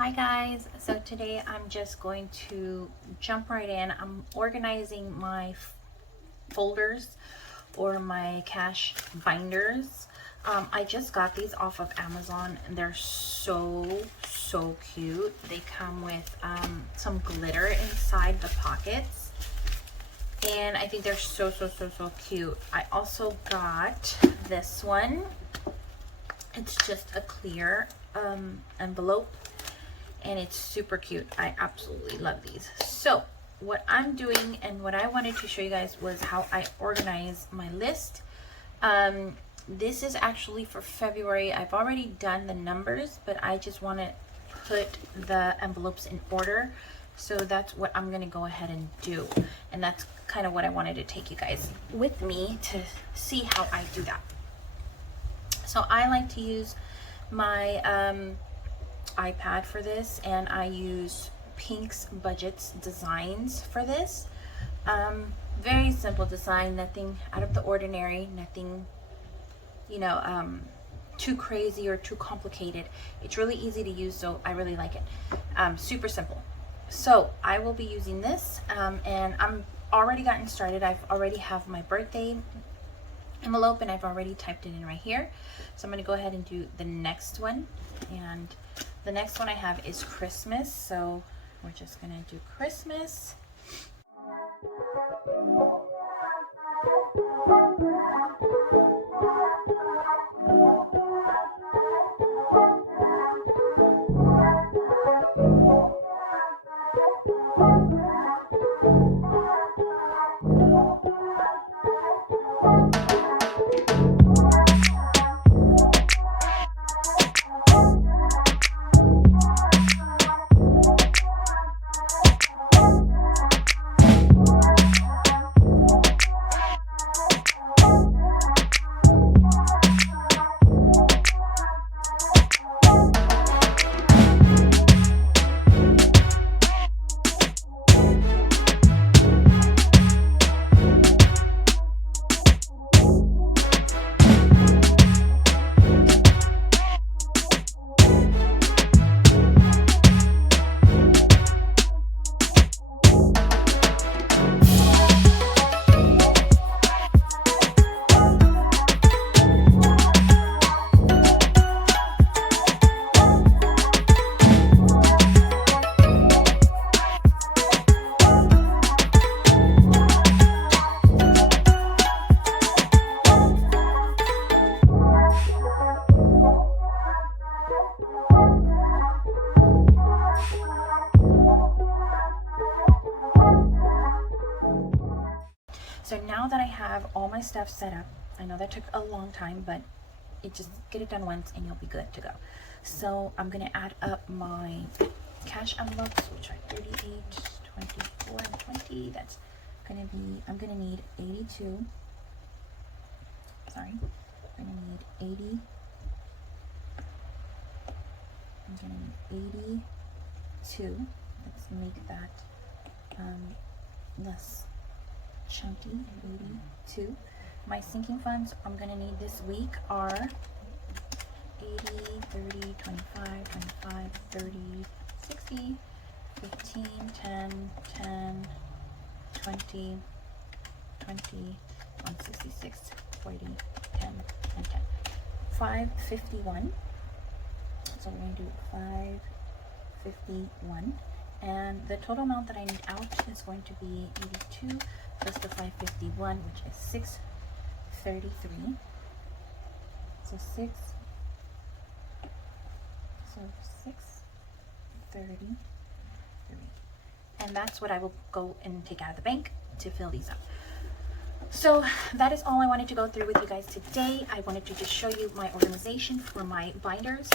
Hi guys, so today I'm just going to jump right in. I'm organizing my folders or my cash binders. I just got these off of Amazon and they're so cute. They come with some glitter inside the pockets and I think they're so cute. I also got this one. It's just a clear envelope and it's super cute. I absolutely love these. So what I'm doing and what I wanted to show you guys was how I organize my list. This is actually for February. I've already done the numbers, but I just want to put the envelopes in order. So that's what I'm going to go ahead and do. And that's kind of what I wanted to take you guys with me to see how I do that. So I like to use my iPad for this, and I use Pink's Budgets Designs for this. Very simple design, nothing out of the ordinary, nothing, you know, too crazy or too complicated. It's really easy to use, so I really like it. Super simple. So I will be using this, and I'm already gotten started. I've already have my birthday envelope and I've already typed it in right here. So I'm going to go ahead and do the next one, and the next one I have is Christmas, so we're just going to do Christmas. So now that I have all my stuff set up, I know that took a long time, but it just get it done once and you'll be good to go. So I'm going to add up my cash envelopes, which are 38, 24, and 20. That's going to be, I'm going to need 82. Sorry. I'm going to need 80. I'm going to need 82. Let's make that less chunky. 82. My sinking funds I'm going to need this week are 80, 30, 25, 25, 30, 60, 15, 10, 10, 20, 20, 166, 40, 10, and 10. 551. So we're going to do 551. And the total amount that I need out is going to be 82 plus the 551, which is 633. So 633. And that's what I will go and take out of the bank to fill these up. So that is all I wanted to go through with you guys today. I wanted to just show you my organization for my binders.